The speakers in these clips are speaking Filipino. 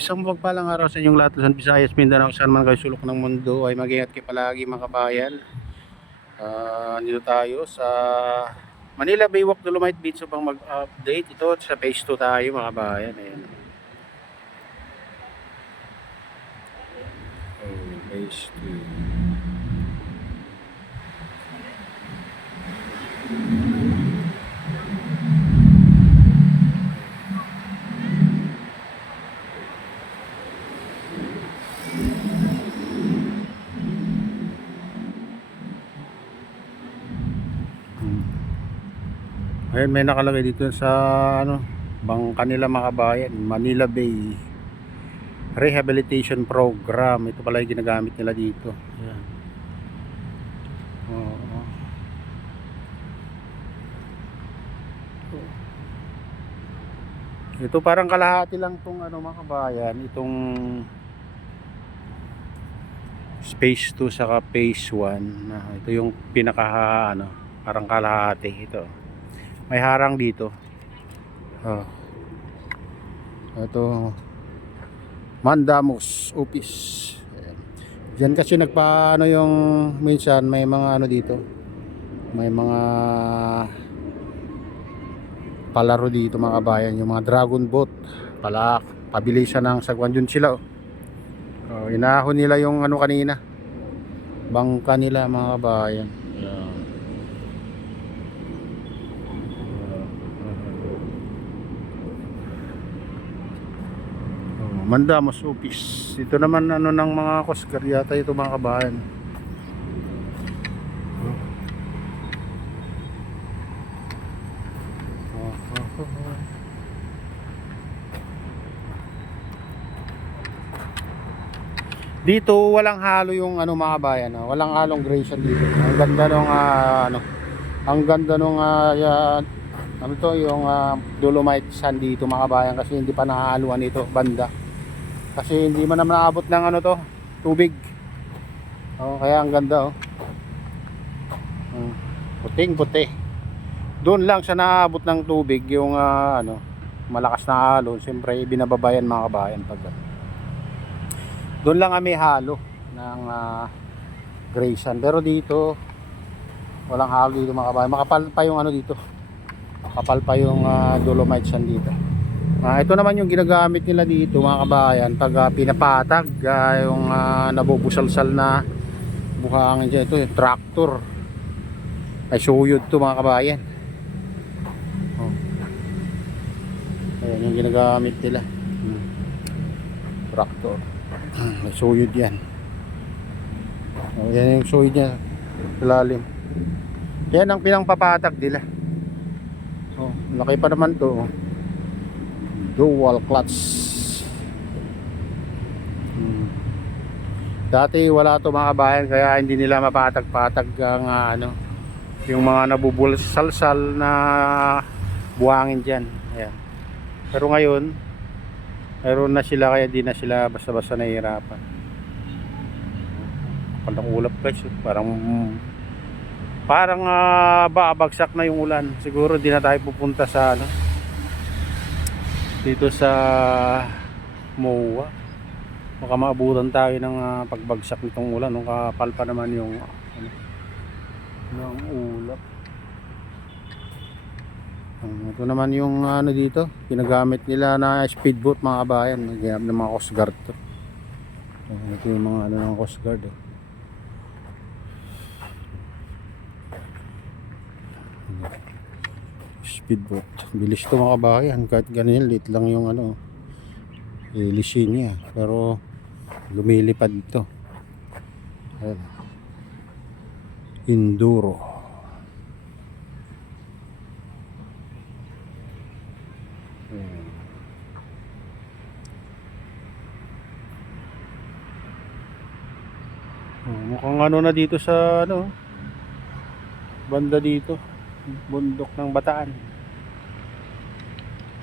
Isang mapagpalang araw sa inyong lahat, Luzon, Visayas, Mindanao, saan man kayo sulok ng mundo, ay mag-ingat kayo palagi mga kabayan. Dito tayo sa Manila Baywalk Dolomite Beach upang mag-update. Ito sa phase 2 tayo mga kabayan. Ayan. Phase 2. Ayun, may nakalagay dito sa bangka nila mga kabayan, Manila Bay Rehabilitation Program. Ito pala yung ginagamit nila dito. Ayan. Oo. Ito parang kalahati lang tong mga kabayan, itong phase 2 saka phase 1. Ito yung pinaka parang kalahati ito. May harang dito. Ito Mandamos Office. Ayan. Diyan kasi nagpaano yung minsan may mga dito. May mga palaro dito mga kabayan, yung mga dragon boat. Pabilisan ng sagwan yun sila. Inahon nila yung kanina. Bangka nila mga kabayan. Mandamos Office. Ito naman ng mga Coast Guard yata ito mga kabayan. Dito walang halo yung mga kabayan, walang halong gradation dito. Ang ganda nung ang ganda nung yung Dolomite sand dito mga kabayan, kasi hindi pa nahahaluan ito banda. Kasi hindi man naman naabot ng tubig. Kaya ang ganda puting puti. Doon lang sa naabot ng tubig yung malakas na halo. Siyempre binababayan mga kabayan pag doon lang kami halo ng gray sand. Pero dito walang halo dito mga kabayan. Makapal pa yung dito. Makapal pa yung Dolomite sand dito. Ito naman yung ginagamit nila dito mga kabayan pag pinapatag yung nabubusalsal na buhangin dyan. Ito yung tractor, ay suyod to mga kabayan. Ayan yung ginagamit nila, tractor. May suyod yan. Yan yung suyod niya, lalim. Yan ang pinangpapatag nila. Laki pa naman to. Dual clutch. Dati wala to mga kabayan, kaya hindi nila mapatag-patag ang yung mga nabubulsalsal na buhangin dyan. Ayan. Pero ngayon meron na sila, kaya di na sila basta-basta nahihirapan. Kapal ng ulap guys, parang babagsak na yung ulan. Siguro di na tayo pupunta sa dito sa MOA. Baka maabutan tayo ng pagbagsak nitong ulan, kapal pa naman yung ng ulap. Ito naman yung dito ginagamit nila na speedboat mga kabayan, ginamit ng mga Coast Guard to. Ito yung mga ng Coast Guard speedboat. Bilis to mga kabayan, kahit ganyan lit lang yung ilisin niya, pero lumilipad ito. Enduro. Mukhang na dito sa banda dito, bundok ng Bataan.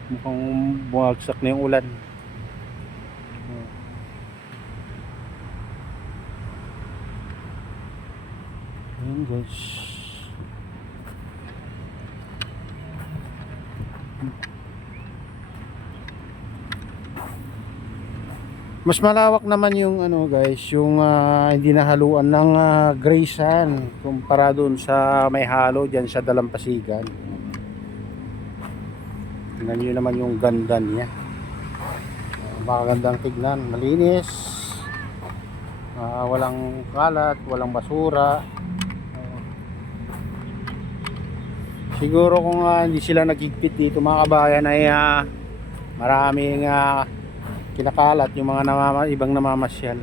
Mukhang bumagsak na yung ulan. Ayan guys. Mas malawak naman yung ano guys, yung hindi nahaluan ng gray sand kumpara doon sa may halo diyan sa Dalampasigan. Tingnan niyo naman yung ganda niya. Magandang tignan, malinis. Walang kalat, walang basura. Siguro kung hindi sila nagigpit dito mga kabayan ay maraming kinakalat yung mga ibang namamasyal.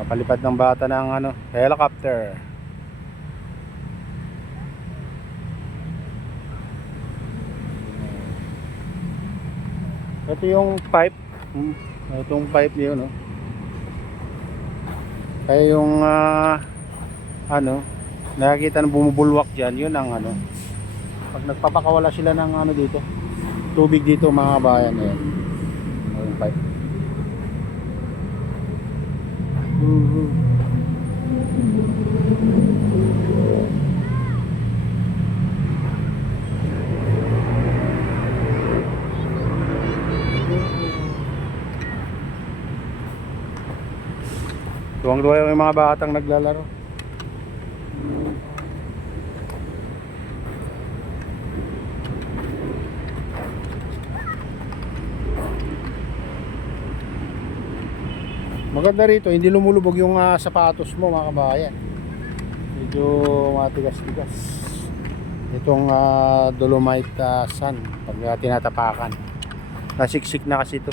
Papalipad ng bata ng helicopter. Ito yung pipe. Itong pipe niyo, no. Kaya yung nakikita na bumubulwak diyan, yun ang pag nagpapakawala sila ng dito, tubig dito mga bayan, ayan. Yung pipe. Tuwang-tuwa yung mga batang naglalaro. Maganda rito, hindi lumulubog yung sapatos mo mga kabayan. Medyo matigas-tigas. Itong dolomite sand pag tinatapakan. Nasiksik na kasi ito.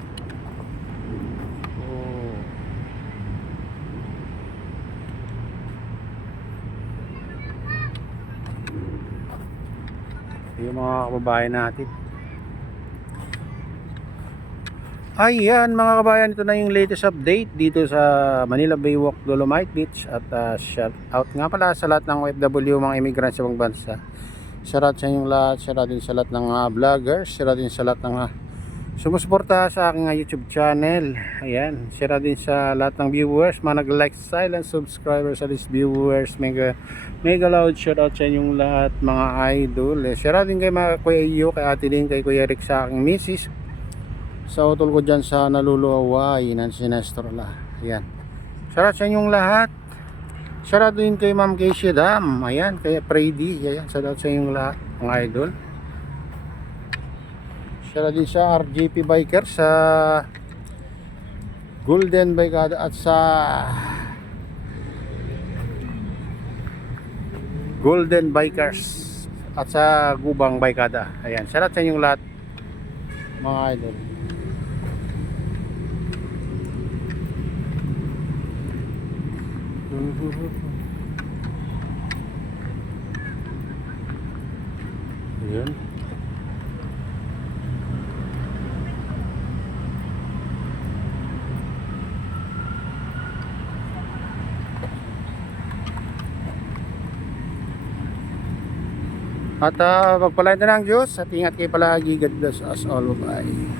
Yung mga kababayan natin. Ayan mga kabayan, ito na yung latest update dito sa Manila Baywalk Dolomite Beach. At shout out nga pala sa lahat ng OFW, mga immigrants sa ibang bansa. Shout sa inyong lahat, shout din sa lahat ng vloggers, shout din sa lahat ng sumusuporta sa aking YouTube channel. Ayan, shout din sa lahat ng viewers, mga nag-like, silent subscribers, sa these viewers. Mega loud shout out sa inyong lahat mga idol. Shout din kay mga Kuya Iyo, kay Ate Lynn, kay Kuya Rick, sa aking misis. Sa utol ko dyan sa naluluway ng Sinestrola. Ayan, shout sa inyong lahat. Shout din kay Ma'am Casey Dam. Ayan, kay Freddy. Ayan, shout out sa inyong lahat mga idol. Shout din sa RJP Biker, sa Golden Bikada, at sa Golden Bikers, at sa Gubang Bikada. Ayan, shout out sa inyong lahat mga idol. Ayan. At pagpalain na ng Diyos at ingat kayo palagi. God bless us all. Bye.